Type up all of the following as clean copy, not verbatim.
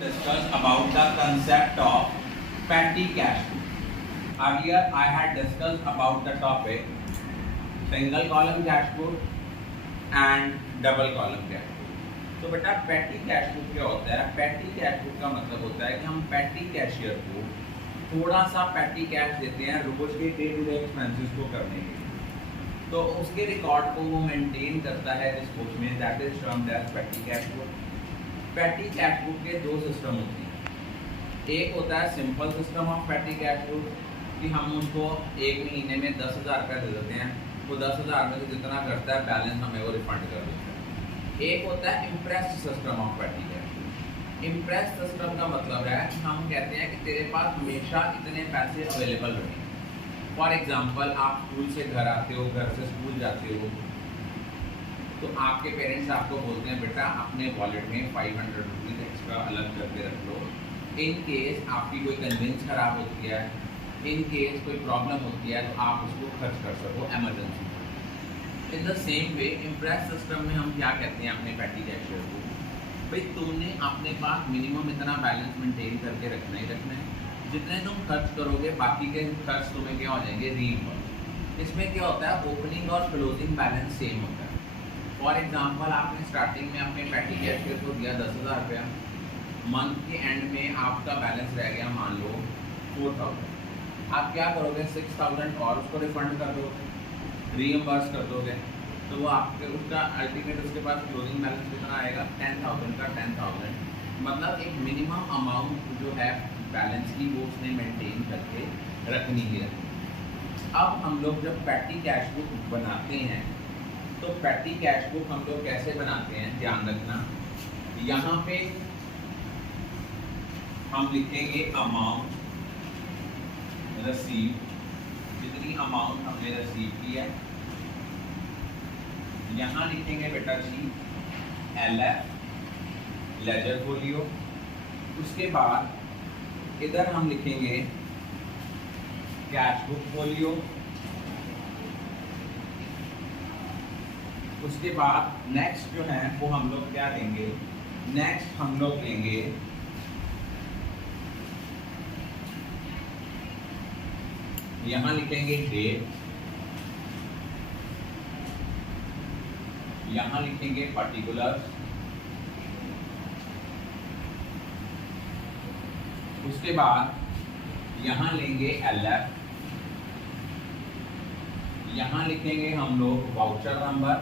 discuss about the concept of petty cash flow. Earlier, I had discussed about the topic single column cash flow and double column cash flow. तो बेटा petty cash flow क्या होता है? Petty cash flow का मतलब होता है कि हम petty cashier को थोड़ा सा petty cash देते हैं रोज के डे टू डे एक्सपेंसेस को करने के लिए, तो उसके रिकॉर्ड को वो मेंटेन करता है जिस बुक में, that is termed as petty cash flow. petty cash flow के दो सिस्टम होते हैं. एक होता है simple system of petty cash flow कि हम उसको एक महीने में 10,000 रुपये दे देते हैं, वो 10,000 में से जितना करता है बैलेंस हमें वो रिफंड कर देता है. एक होता है impressed system of petty cash flow. Impressed system का मतलब है कि हम कहते हैं कि तेरे पास हमेशा इतने पैसे अवेलेबल रहेंगे. फॉर एग्जाम्पल, आप स्कूल से घर आते हो, घर से स्कूल जाते हो, तो आपके पेरेंट्स आपको बोलते हैं बेटा अपने वॉलेट में 500 रुपीज़ एक्स्ट्रा अलग करके रख लो, इन केस आपकी कोई कन्वेंस खराब होती है, इन केस कोई प्रॉब्लम होती है, तो आप उसको खर्च कर सको emergency. In the same way impress system में हम क्या कहते हैं अपने petty cashier को, भाई तुमने अपने पास मिनिमम इतना बैलेंस मेंटेन करके रखना ही रखना है, जितने तुम खर्च करोगे बाकी के खर्च तुम्हें क्या हो जाएंगे, रीइंबर्स. इसमें क्या होता है, ओपनिंग और क्लोजिंग बैलेंस सेम होता है. फॉर एग्जाम्पल, आपने स्टार्टिंग में अपने petty cashier को दिया 10,000 रुपया, मंथ के एंड में आपका बैलेंस रह गया मान लो 4,000. आप क्या करोगे, 6,000 और उसको रिफंड कर दोगे, रीइंबर्स कर दोगे, तो वो आपके उसका अल्टीमेट उसके पास क्लोजिंग बैलेंस कितना आएगा, 10,000 का 10,000. मतलब एक मिनिमम अमाउंट जो है बैलेंस की वो उसने मेंटेन करके रखनी है. अब हम लोग जब petty cash बुक बनाते हैं तो petty cash बुक हम लोग कैसे बनाते हैं, ध्यान रखना. यहाँ पे हम लिखेंगे अमाउंट रसीव, जितनी अमाउंट हमने रसीव की है. यहाँ लिखेंगे बेटा जी LF लेजर फोलियो. उसके बाद इधर हम लिखेंगे कैश बुक फोलियो. उसके बाद नेक्स्ट जो है वो हम लोग क्या लेंगे, नेक्स्ट हम लोग लेंगे यहाँ लिखेंगे डेट, यहाँ लिखेंगे पर्टिकुलर्स. उसके बाद यहाँ लेंगे LF, यहाँ लिखेंगे हम लोग वाउचर नंबर,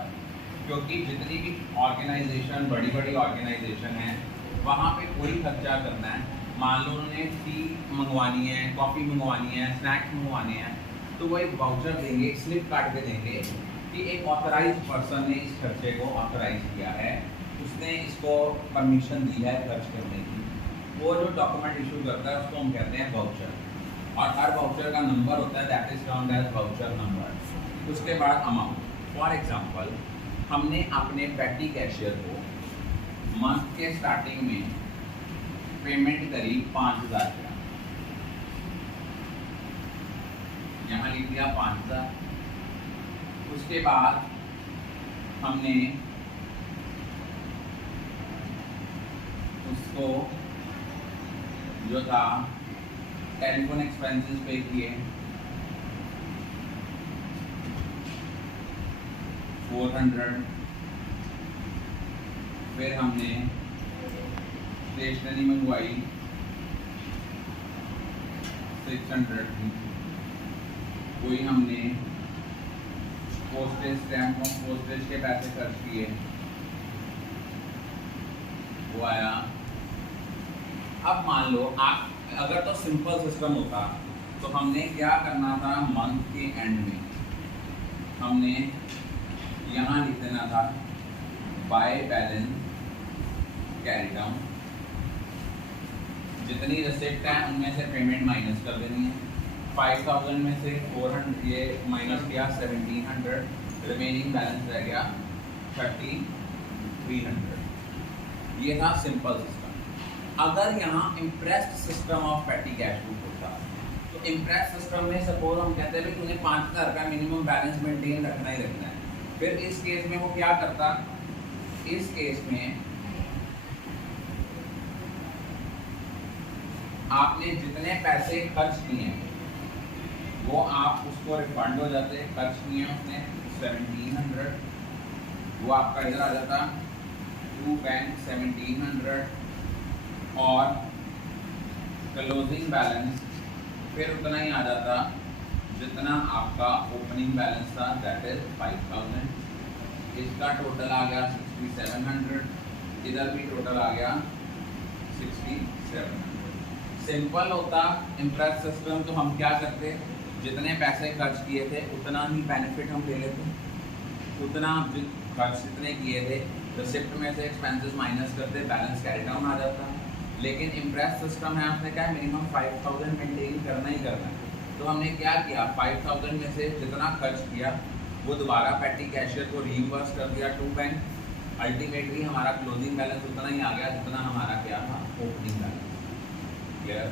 क्योंकि जितनी भी ऑर्गेनाइजेशन बड़ी बड़ी ऑर्गेनाइजेशन है वहाँ पे कोई खर्चा करना है, मान लो उन्होंने टी मंगवानी है, कॉफ़ी मंगवानी है, स्नैक्स मंगवाने हैं, तो वो एक वाउचर देंगे, एक स्लिप काट के देंगे कि एक ऑथराइज पर्सन ने इस खर्चे को ऑथराइज किया है, उसने इसको परमिशन दी है खर्च करने की. वो जो डॉक्यूमेंट इशू करता है उसको हम कहते हैं वाउचर, और हर वाउचर का नंबर होता है, that is termed as voucher number. उसके बाद अमाउंट. फॉर एग्जांपल, हमने अपने petty cashier को मंथ के स्टार्टिंग में पेमेंट करी 5,000 रुपया, यहाँ लिख दिया 5,000. उसके बाद हमने उसको जो था टेलीफोन एक्सपेंसेस पे किए 400. फिर हमने स्टेशनरी मंगवाई 600 की. कोई हमने पोस्टेज स्टैम्प और पोस्टेज के पैसे खर्च किए, वो आया. अब मान लो आप अगर तो सिंपल सिस्टम होता तो हमने क्या करना था, मंथ के एंड में हमने यहाँ लिख देना था बाय बैलेंस कैरी डाउन, जितनी रिसिप्ट है उनमें से पेमेंट माइनस कर देनी है. 5,000 में से 400 ये माइनस किया 1,700, रिमेनिंग बैलेंस रह गया 3,300. ये था सिंपल सिस्टम. अगर यहाँ impressed system of petty cash book होता तो इम्प्रेस्ड सिस्टम में सपोज हम कहते हैं भाई तुझे 5,000 का मिनिमम बैलेंस मेंटेन रखना ही रखना है. फिर इस केस में वो क्या करता, इस केस में आपने जितने पैसे खर्च किए हैं वो आप उसको रिफंड हो जाते, खर्च किए हैं उसने 1700, वो आपका इधर आ जाता टू बैंक 1700, और क्लोजिंग बैलेंस फिर उतना ही आ जाता जितना आपका ओपनिंग बैलेंस था, दैट इज 5000। इसका टोटल आ गया 6700, इधर भी टोटल आ गया 6700। सिंपल होता इम्प्रेस सिस्टम तो हम क्या करते, जितने पैसे खर्च किए थे उतना ही बेनिफिट हम ले लेते, उतना खर्च जितने किए थे रिसिप्ट में से एक्सपेंसेस माइनस करते, बैलेंस कैरी डाउन आ जाता। लेकिन इम्प्रेस सिस्टम है, आपने कहा मिनिमम 5000 मेंटेन करना ही करना है, तो हमने क्या किया 5000 में से जितना खर्च किया वो दोबारा पेटी कैशियर को रीइंबर्स कर दिया टू बैंक, अल्टीमेटली हमारा क्लोजिंग बैलेंस उतना ही आ गया जितना हमारा क्या था ओपनिंग बैलेंस। क्लियर?